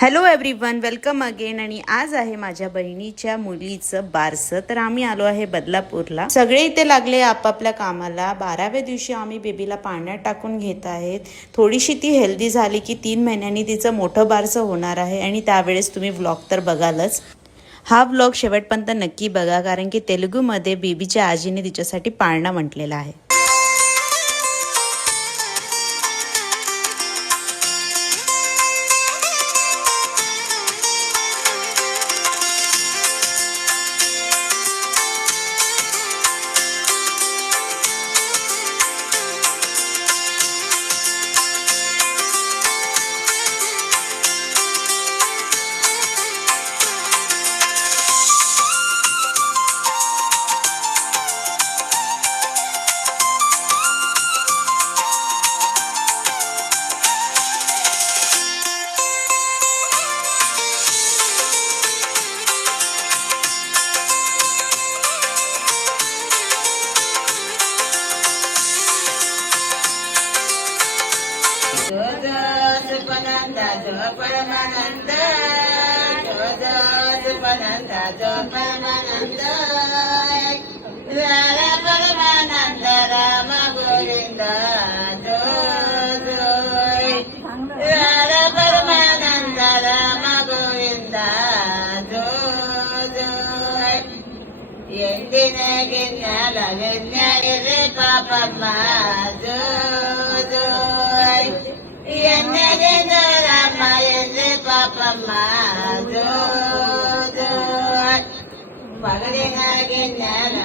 Hello everyone, welcome again. आणि आज आहे माझ्या बहिणीच्या मुलीचं बारसं. तर आम्ही आलो आहे बदलापूरला. सगळे इथे लागले आपापल्या कामाला. 12व्या दिवशी आम्ही बेबीला पाण्यात टाकून घेत आहेत. थोडीशी ती हेल्दी झाली की 3 महिन्यांनी तिचं मोठं बारसं होणार आहे आणि त्यावेळेस तुम्ही व्लॉग तर बघालच. हा व्लॉग शेवटपर्यंत नक्की बघा, कारण की तेलुगूमध्ये बेबीच्या आजीने तिच्यासाठी पाळणा म्हटलेला आहे. परमानंद परमानंद परमानंद राम गोविंद परमानंद राम गोविंद ಎಂದಿನ ಗಿನ್ನಲ ಗಿನ್ನಗಿರೆ ಪಾಪಮ್ಮ ಎನ್ನಗಿನ ರಾಮ ಎಂದ್ರೆ ಪಾಪಮ್ಮ ಪಗಲಿನ ಗಿನ್ನಲ